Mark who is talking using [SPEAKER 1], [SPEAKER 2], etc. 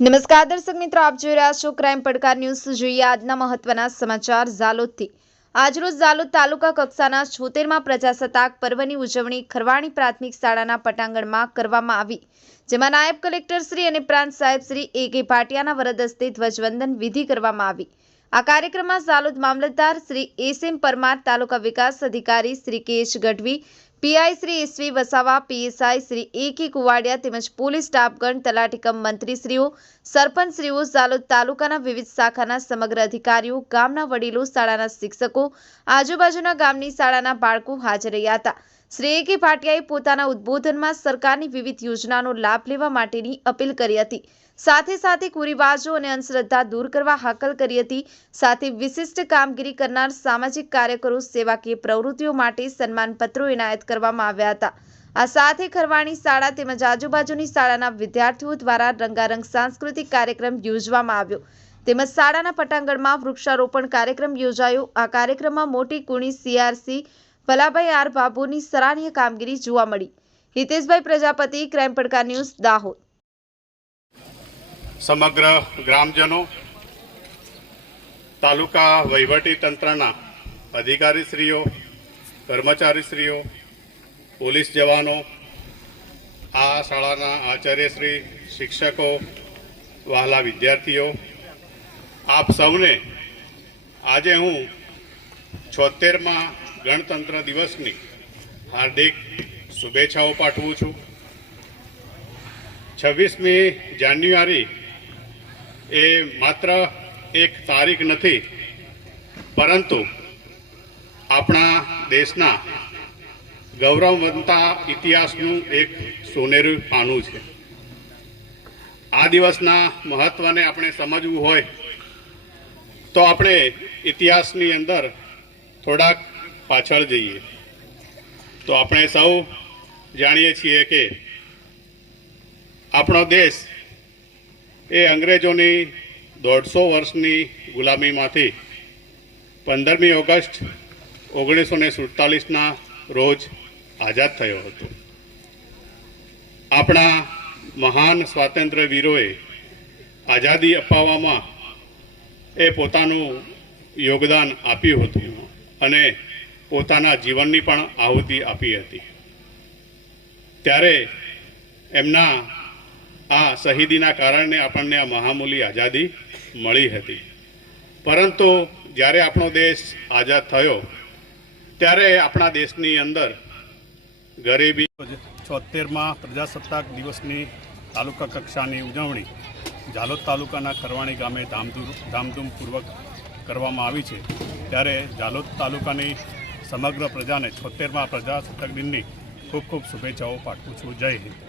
[SPEAKER 1] નમસ્કાર દર્શક મિત્રો, આપ જોઈ રહ્યા છો ક્રાઇમ પડકાર ન્યૂઝ જોઈએ આજના મહત્વના સમાચાર ઝાલોદથી. આજરોજ ઝાલોદ તાલુકા કક્ષાના છોતેરમાં પ્રજાસત્તાક પર્વની ઉજવણી ખરવાણી પ્રાથમિક શાળાના પટાંગણમાં કરવામાં આવી, જેમાં નાયબ કલેક્ટર શ્રી અને પ્રાંત સાહેબ શ્રી એ કે ભાટિયાના વરદ હસ્તે ધ્વજવંદન વિધિ કરવામાં આવી. આ કાર્યક્રમમાં ઝાલોદ મામલતદાર શ્રી એસ એમ પરમાર, તાલુકા વિકાસ અધિકારી Shri K H Gadhvi PI Shri ઈસવી Vasava, PSI Shri એકી કુવાડિયા તેમજ પોલીસ સ્ટાફગણ તલાટીકમ મંત્રીશ્રીઓ, સરપંચશ્રીઓ, ઝાલોદ તાલુકાના વિવિધ શાખાના સમગ્ર અધિકારીઓ, ગામના વડીલો, શાળાના શિક્ષકો, આજુબાજુના ગામની શાળાના બાળકો હાજર રહ્યા હતા. શ્રી એ કે ભાટિયાએ પોતાના ઉદ્બોધનમાં સરકારની વિવિધ યોજનાનો લાભ લેવા માટેની અપીલ કરી હતી. સાથે સાથે કુરિવાજો અને અંધશ્રદ્ધા દૂર કરવા હાકલ કરી હતી. સાથે વિશિષ્ટ કામગીરી કરનાર સામાજિક કાર્યકરો, સેવાકીય પ્રવૃત્તિઓ માટે સન્માનપત્રો એનાયત કરવામાં આવ્યા હતા. આ સાથે ખરવાણી શાળા તેમજ આજુબાજુની શાળાના વિદ્યાર્થીઓ દ્વારા રંગારંગ સાંસ્કૃતિક કાર્યક્રમ યોજવામાં આવ્યો. તેમજ શાળાના પટાંગણમાં વૃક્ષારોપણ કાર્યક્રમ યોજાયો. આ કાર્યક્રમમાં મોટી કુણી સીઆરસી ભલાભાઈ આર બાબુની સરાહનીય કામગીરી જોવા મળી. હિતેશભાઈ પ્રજાપતિ, ક્રાઇમ પડકાર ન્યૂઝ, દાહોદ.
[SPEAKER 2] સમગ્ર ગ્રામજનો, તાલુકા વહીવટી તંત્રના અધિકારીશ્રીઓ, કર્મચારીશ્રીઓ, પોલીસ જવાનો, આ શાળાના આચાર્યશ્રી, શિક્ષકો, વહાલા વિદ્યાર્થીઓ, આપ સૌને આજે હું છોતેરમાં ગણતંત્ર દિવસની હાર્દિક શુભેચ્છાઓ પાઠવું છું. છવ્વીસમી જાન્યુઆરી એ માત્ર એક તારીખ નથી, પરંતુ આપણા દેશના ગૌરવવંતા ઇતિહાસનું એક સોનેરું પાનું છે. આ દિવસના મહત્વને આપણે સમજવું હોય તો આપણે ઇતિહાસની અંદર થોડાક પાછળ જઈએ. તો આપણે સૌ જાણીએ છીએ કે આપણો દેશ એ અંગ્રેજોની દોઢસો વર્ષની ગુલામીમાંથી પંદરમી ઓગસ્ટ ઓગણીસો ને સુડતાલીસના રોજ આઝાદ થયો હતો. આપણા મહાન સ્વાતંત્ર્ય વીરોએ આઝાદી અપાવવામાં એ પોતાનું યોગદાન આપ્યું હતું અને પોતાના જીવનની પણ આહુતિ આપી હતી. ત્યારે એમના આ શહીદીના કારણે આપણને આ મહામૂલી આઝાદી મળી હતી. પરંતુ જ્યારે આપણો દેશ આઝાદ થયો, ત્યારે આપણા દેશની અંદર ગરીબી છોતેરમાં પ્રજાસત્તાક દિવસની તાલુકા કક્ષાની ઉજવણી ઝાલોદ તાલુકાના કરવાણી ગામે ધામધૂમ, ધામધૂમપૂર્વક કરવામાં આવી છે. ત્યારે ઝાલોદ તાલુકાની સમગ્ર પ્રજાને છોતેરમાં પ્રજાસત્તાક દિનની ખૂબ ખૂબ શુભેચ્છાઓ પાઠવું છું. જય હિન્દ.